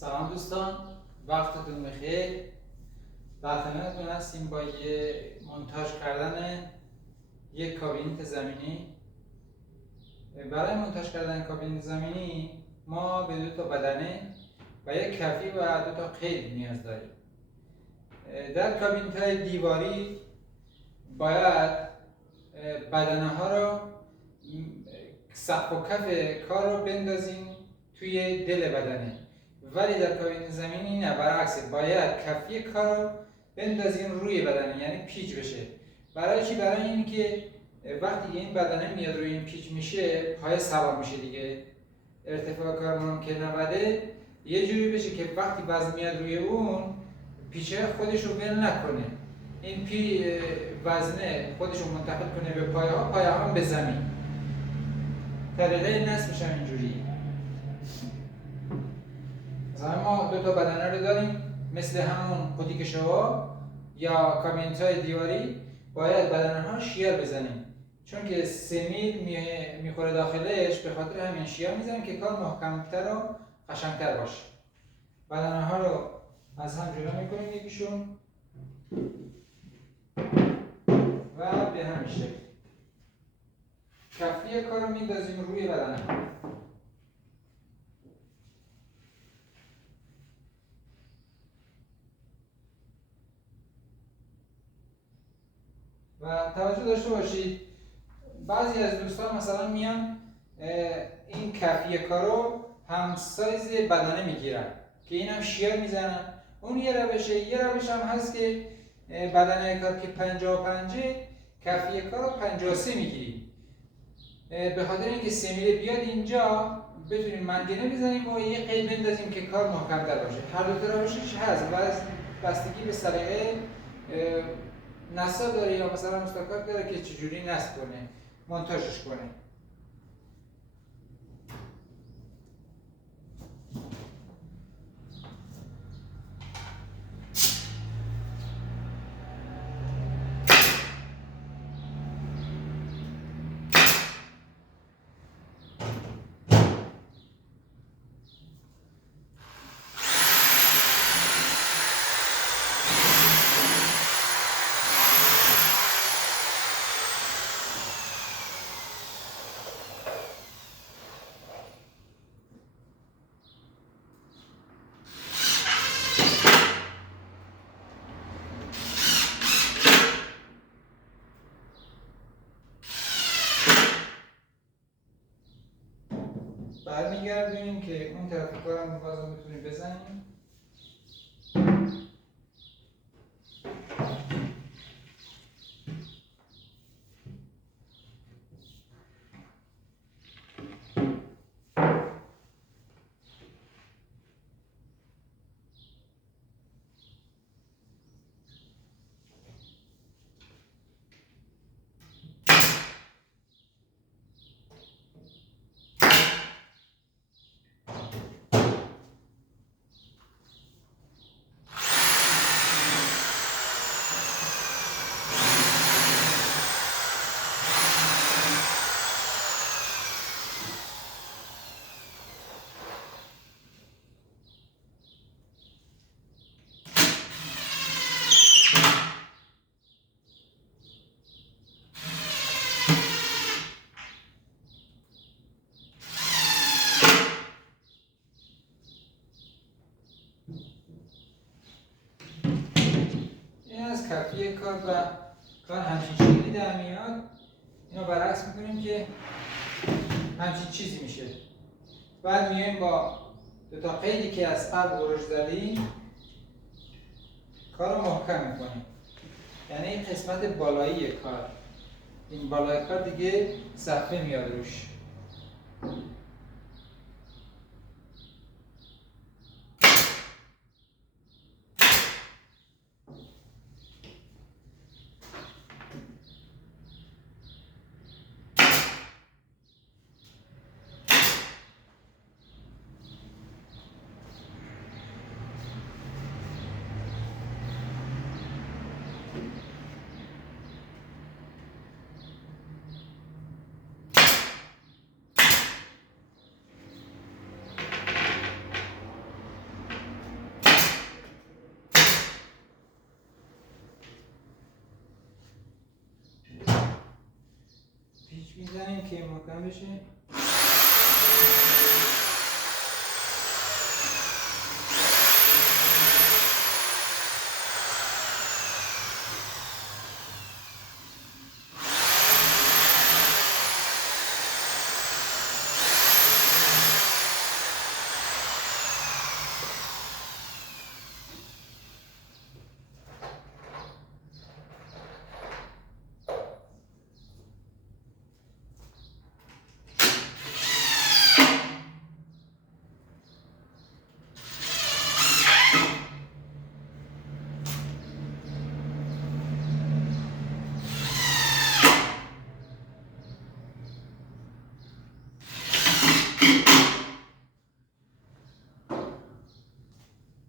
سلام دوستان، وقتتون بخیر. در خدمتتون هستیم با یه مونتاژ کردن یک کابینت زمینی. برای مونتاژ کردن کابینت زمینی ما به 2 تا بدنه و یک کفی و 2 تا قید نیاز داریم. در کابینت های دیواری باید بدنه ها رو سقف و کف کار رو بندازیم توی دل بدنه، ولی در کابینت زمینی نه، برعکسه، باید کفی کار رو بندازیم روی بدنه، یعنی پیچ بشه. برای چی؟ برای اینکه وقتی این بدنه میاد روی این پیچ میشه، پای سوار میشه دیگه، ارتفاع کار ممکن نبوده، یه جوری بشه که وقتی وزن میاد روی اون پیچه خودش رو ول نکنه، این وزنه خودش رو منتقل کنه به پایه ها، پایه ها به زمین. طریقه نصبش هم اینجوریه. مثلا ما 2 تا بدنه رو داریم، مثل همون پوتیکشوها یا کابینت های دیواری باید بدنه ها شیار بزنیم، چون که 3 میل میخوره داخلش، به خاطر همین شیار میزنیم که کار محکمتر و قشنگتر باشه. بدنه ها رو از هم جدا میکنیم یکیشون و به همین شکل کفی کار رو میندازیم روی بدنه ها. و توجه داشته باشید، بعضی از دوستان مثلا میان این کفی کارو هم سایز بدنه میگیرن که اینم شیار میزنن. اون یه روشه. یه روش هم هست که بدنه کار که 55 کفی کارو 53 میگیریم، به خاطر اینکه 3 میل بیاد اینجا بتونیم منگنه بزنیم و یه قید بندازیم که کار محکم‌تر باشه. هر دو تا روشش هست و بستگی به سلیقه نسا داره یا مثلا مستقات داره که چجوری نصب کنه، مونتاژش کنه. برمیگردیم که اون طرف کارم بازم میتونیم بزنیم. این از کفی کار و کار همچین شکلی در میاد. اینو برعکس میکنیم که همچین چیزی میشه. بعد میایم با 2 تا قیدی که از قبل برش زدیم کار رو محکم میکنیم، یعنی این قسمت بالایی کار، این بالای کار دیگه صفحه میاد روش. میزنیم که محکم بشه.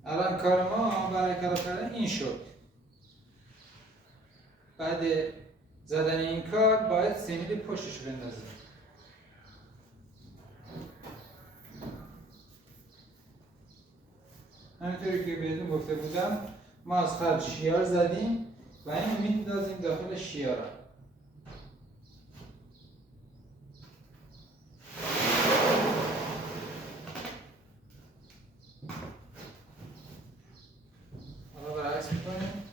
الان کار ما برای کار کردن این شد. بعد زدن این کار باید سمید پشتش بندازیم. همینطوری که بهتون گفته بودم ما از قبل شیار زدیم و این میندازیم داخل شیار. حالا برعکس میکنیم.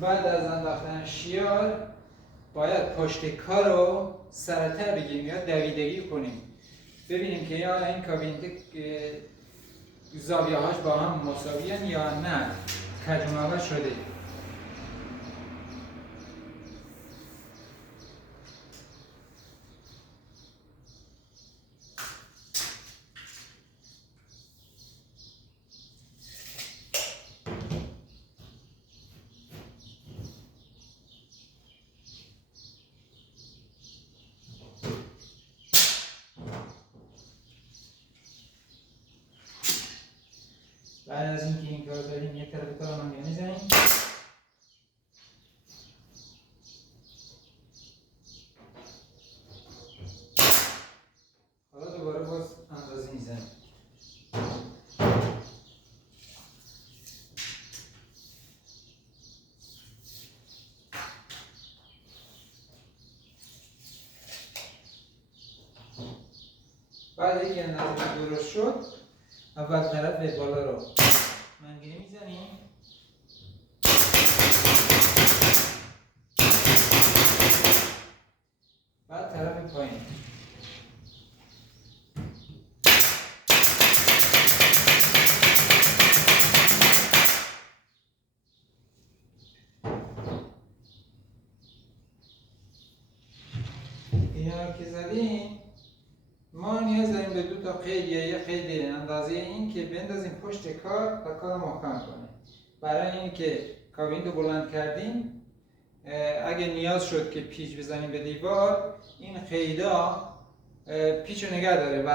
بعد از انداختن شیار باید پشت کار رو سرتر بگیریم یا دویدگی کنیم، ببینیم که یا این کابینت زاویه هاش با هم مساویان یا نه کج و معوج شده. بعد از اینکه این کار داریم یک طرف کار هم میزنیم. حالا دوباره باز اندازه میزنیم. بعد اینکه اندازه درست شد اول طرف بالا رو منگنه میزنیم. بعد طرف پایین. اینا که زدیم ما نیاز داریم به دو تا قید یا یک قید اندازه این که بندازیم پشت کار تا کار محکم کنه. برای اینکه کابین رو بلند کردیم اگه نیاز شد که پیچ بزنیم به دیوار این قیدا پیچ رو نگه داره و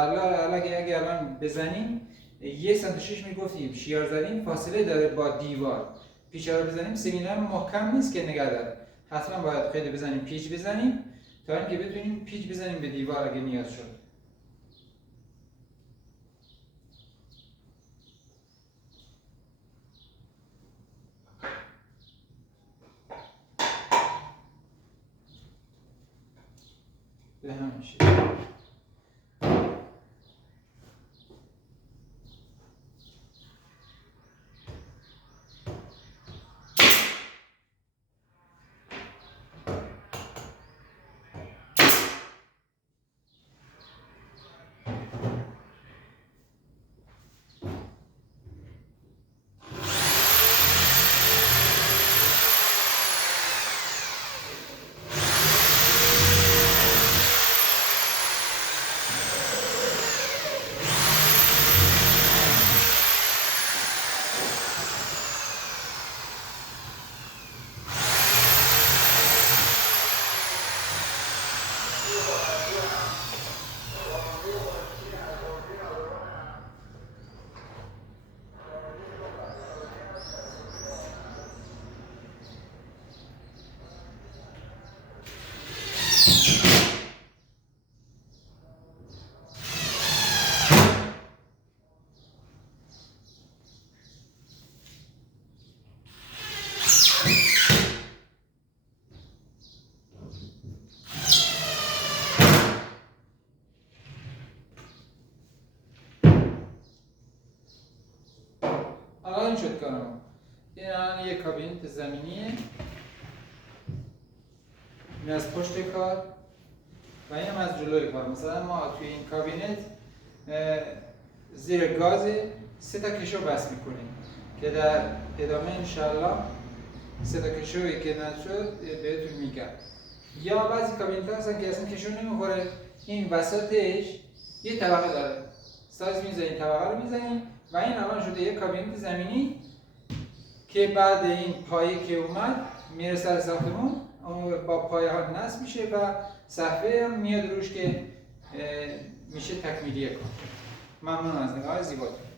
اگه الان بزنیم 1.6 سانتی میگفتیم شیار زدیم فاصله داره با دیوار، پیچ رو بزنیم سمینه محکم نیست که نگه داره. حتما باید قید بزنیم پیچ بزنیم تا اینکه بتونیم پیچ بزنیم به دیوار اگه نیاز شد. به همین شکل. کار ما. این الان یک کابینت زمینیه، این از پشت کار و این هم از جلوی کار. مثلا ما توی این کابینت زیر گاز 3 تا کشو بس میکنیم که در ادامه انشالله 3 تا کشویی که نشد بهتون میگم. یا بعضی کابینت ها هستن که اصلا کشو نمیخوره، این وسطش یه طبقه داره، سایز میزنیم طبقه رو میزنیم و این الان شده یک کابینت زمینی که بعد این پایه که اومد میره سر ساختمون با پایه ها نصب میشه و صفحه هم میاد روش که میشه تکمیلی کار. ممنون از نگاه زیباتون.